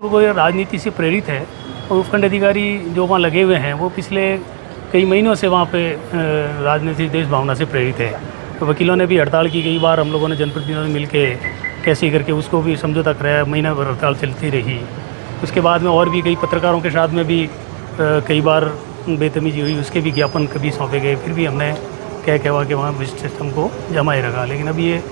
वो ये राजनीति से प्रेरित है और उपखंड अधिकारी जो वहाँ लगे हुए हैं वो पिछले कई महीनों से वहाँ पे राजनीतिक देश भावना से प्रेरित है। तो वकीलों ने भी हड़ताल की, कई बार हम लोगों ने जनप्रतिनिधियों ने मिल के कैसे करके उसको भी समझौता कराया, महीना भर हड़ताल चलती रही। उसके बाद में और भी कई पत्रकारों के साथ में भी कई बार बेतमीजी हुई, उसके भी ज्ञापन कभी सौंपे गए, फिर भी हमने कह के वहाँ सिस्टम को जमा ही रखा। लेकिन अभी ये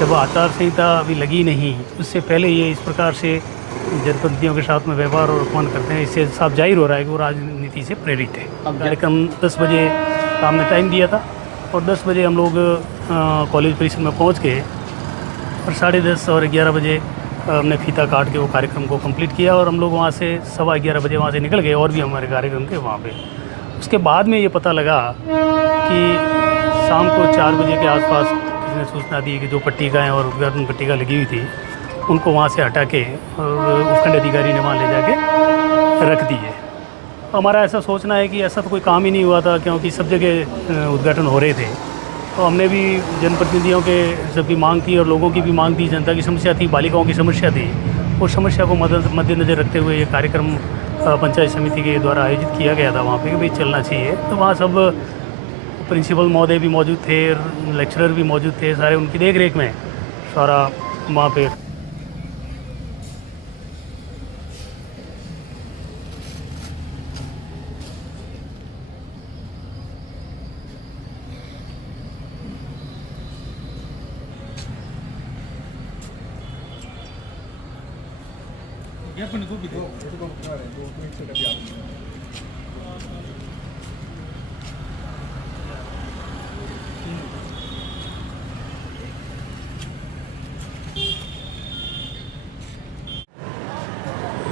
जब आचार संहिता अभी लगी नहीं, उससे पहले ये इस प्रकार से जनप्रतिनिधियों के साथ में व्यवहार और अपमान करते हैं, इससे साफ जाहिर हो रहा है कि वो राजनीति से प्रेरित है। कार्यक्रम 10 बजे का हमने टाइम दिया था और 10 बजे हम लोग कॉलेज परिसर में पहुंच गए और 10:30 और 11 बजे हमने फीता काट के वो कार्यक्रम को कंप्लीट किया और हम लोग वहाँ से 11:15 बजे वहाँ से निकल गए और भी हमारे कार्यक्रम के वहाँ पे। उसके बाद में ये पता लगा कि शाम को 4 बजे के आसपास किसी ने सूचना दी कि जो पट्टिकाएँ और उद्घाटन पट्टिका लगी हुई थी उनको वहाँ से हटा के और उपखंड अधिकारी ने वहाँ ले जाके रख दी है। हमारा ऐसा सोचना है कि ऐसा तो कोई काम ही नहीं हुआ था, क्योंकि सब जगह उद्घाटन हो रहे थे। तो हमने भी जनप्रतिनिधियों के सबकी मांग थी और लोगों की भी मांग थी, जनता की समस्या थी, बालिकाओं की समस्या थी। उस समस्या को मद्देनज़र रखते हुए ये कार्यक्रम पंचायत समिति के द्वारा आयोजित किया गया था वहाँ पे कि भाई चलना चाहिए। तो वहाँ सब प्रिंसिपल महोदय भी मौजूद थे, लेक्चरर भी मौजूद थे, सारे उनकी देख रेख में सारा वहाँ पे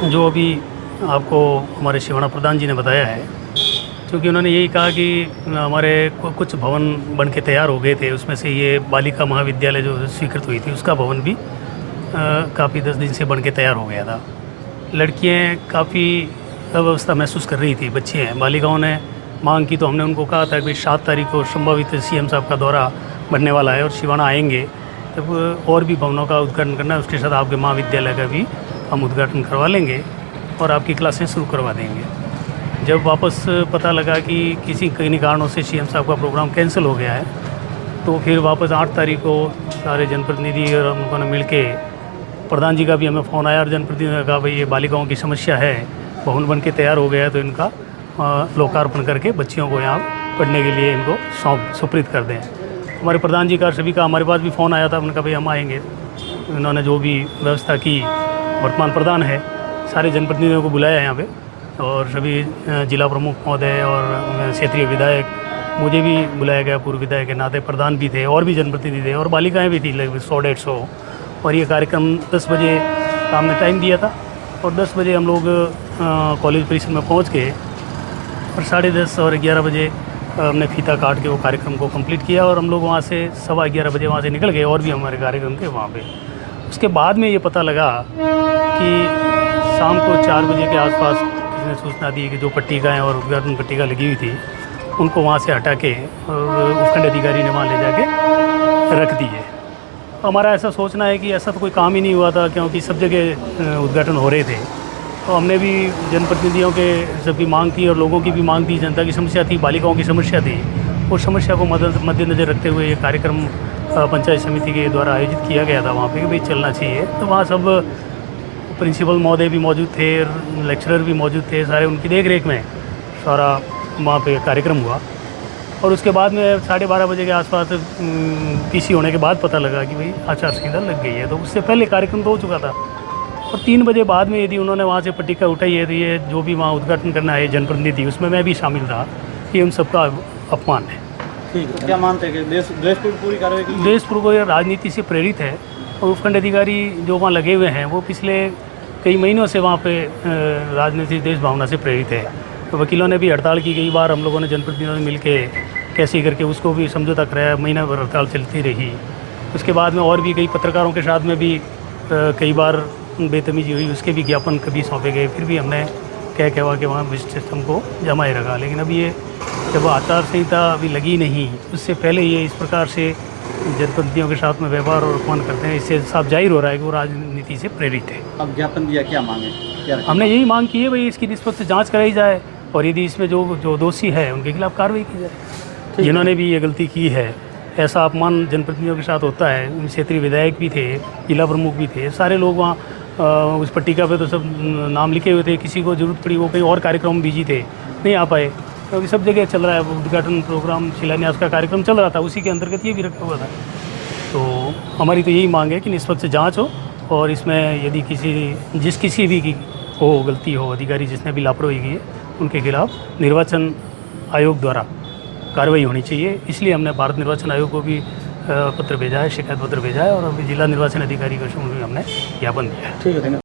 जो अभी आपको हमारे शिवाना प्रधान जी ने बताया है, क्योंकि उन्होंने यही कहा कि हमारे कुछ भवन बन के तैयार हो गए थे, उसमें से ये बालिका महाविद्यालय जो स्वीकृत हुई थी उसका भवन भी काफ़ी 10 दिन से बन के तैयार हो गया था। लड़कियां काफ़ी अव्यवस्था महसूस कर रही थी, बच्चे हैं। बालिकाओं ने मांग की तो हमने उनको कहा था कि 7 तारीख को संभावित सीएम साहब का दौरा बनने वाला है और शिवाना आएंगे, तब और भी भवनों का उद्घाटन करना है, उसके साथ आपके महाविद्यालय का भी हम उद्घाटन करवा लेंगे और आपकी क्लासें शुरू करवा देंगे। जब वापस पता लगा कि किन्हीं कारणों से सीएम साहब का प्रोग्राम कैंसिल हो गया है, तो फिर वापस 8 तारीख को सारे जनप्रतिनिधि और हम लोगों ने मिल के, प्रधान जी का भी हमें फ़ोन आया और जनप्रतिनिधि ने कहा भाई ये बालिकाओं की समस्या है, भवन बन के तैयार हो गया है, तो इनका लोकार्पण करके बच्चियों को यहाँ पढ़ने के लिए इनको सुपुर्द कर दें। हमारे प्रधान जी का सभी का हमारे पास भी फ़ोन आया था, उनका भाई हम आएंगे। उन्होंने जो भी व्यवस्था की, वर्तमान प्रधान है, सारे जनप्रतिनिधियों को बुलाया है यहाँ पे और सभी जिला प्रमुख महोदय और क्षेत्रीय विधायक, मुझे भी बुलाया गया पूर्व विधायक के नाते, प्रधान भी थे और भी जनप्रतिनिधि थे और बालिकाएं भी थी लगभग 100-150। और ये कार्यक्रम 10 बजे का हमने टाइम दिया था और 10 बजे हम लोग कॉलेज परिसर में पहुँच गए और 10:30 और 11 बजे हमने फीता काट के वो कार्यक्रम को कंप्लीट किया और हम लोग वहाँ से 11:15 बजे वहाँ से निकल गए और भी हमारे कार्यक्रम के वहाँ पे। उसके बाद में ये पता लगा कि शाम को 4 बजे के आसपास किसी ने सूचना दी कि जो पट्टिकाएँ और उद्घाटन पट्टिका लगी हुई थी उनको वहाँ से हटा के और उपखंड अधिकारी ने वहाँ ले जाके रख दी है। हमारा ऐसा सोचना है कि ऐसा तो कोई काम ही नहीं हुआ था, क्योंकि सब जगह उद्घाटन हो रहे थे। तो हमने भी जनप्रतिनिधियों के सबकी मांग थी और लोगों की भी मांग थी, जनता की समस्या थी, बालिकाओं की समस्या थी। उस समस्या को मद्देनज़र रखते हुए ये कार्यक्रम पंचायत समिति के द्वारा आयोजित किया गया था वहाँ पे कि भाई चलना चाहिए। तो वहाँ सब प्रिंसिपल महोदय भी मौजूद थे, लेक्चरर भी मौजूद थे, सारे उनकी देख रेख में सारा वहाँ पे कार्यक्रम हुआ। और उसके बाद में 12:30 बजे के आसपास पीसी होने के बाद पता लगा कि भाई आचार संहिता लग गई है। तो उससे पहले कार्यक्रम तो हो चुका था और 3 बजे बाद में यदि उन्होंने वहाँ से पट्टिका उठाई है तो ये जो भी वहाँ उद्घाटन करना है जनप्रतिनिधि, उसमें मैं भी शामिल था, ये उन सबका अपमान है। ठीक है, क्या मानते हैं कि देशपूर्व कार्रवाई की? देशपूर्व राजनीति से प्रेरित है और उपखंड अधिकारी जो वहाँ लगे हुए हैं वो पिछले कई महीनों से वहाँ पे राजनीतिक देश भावना से प्रेरित है। तो वकीलों ने भी हड़ताल की, कई बार हम लोगों ने जनप्रतिनिधियों ने मिल के कैसे करके उसको भी समझौता कराया, महीना भर हड़ताल चलती रही। उसके बाद में और भी कई पत्रकारों के साथ में भी कई बार बेतमीजी हुई, उसके भी ज्ञापन कभी सौंपे गए, फिर भी हमने कह के वहाँ सिस्टम को जमा ही रखा। लेकिन अभी ये जब आचार संहिता अभी लगी नहीं, उससे पहले ये इस प्रकार से जनप्रतिनिधियों के साथ में व्यवहार और अपमान करते हैं, इससे साफ जाहिर हो रहा है कि वो राजनीति से प्रेरित है। अब ज्ञापन दिया, क्या मांगे? क्या रखें? हमने यही मांग की है भाई, इसकी निष्पक्ष जांच कराई जाए और यदि इसमें जो दोषी है उनके खिलाफ कार्रवाई की जाए। जिन्होंने भी ये गलती की है, ऐसा अपमान जनप्रतिनिधियों के साथ होता है। क्षेत्रीय विधायक भी थे, जिला प्रमुख भी थे, सारे लोग वहाँ उस पट्टिका पे तो सब नाम लिखे हुए थे। किसी को जरूरत पड़ी वो कहीं और कार्यक्रम में बिजी थे, नहीं आ पाए, क्योंकि सब जगह चल रहा है उद्घाटन प्रोग्राम, शिलान्यास का कार्यक्रम चल रहा था, उसी के अंतर्गत ये भी रखा हुआ था। तो हमारी तो यही मांग है कि निष्पक्ष जांच हो और इसमें यदि किसी भी की हो गलती हो, अधिकारी जिसने भी लापरवाही की है उनके खिलाफ निर्वाचन आयोग द्वारा कार्रवाई होनी चाहिए। इसलिए हमने भारत निर्वाचन आयोग को भी पत्र भेजा है, शिकायत पत्र भेजा है और अभी जिला निर्वाचन अधिकारी को हमने ज्ञापन दिया है। ठीक है।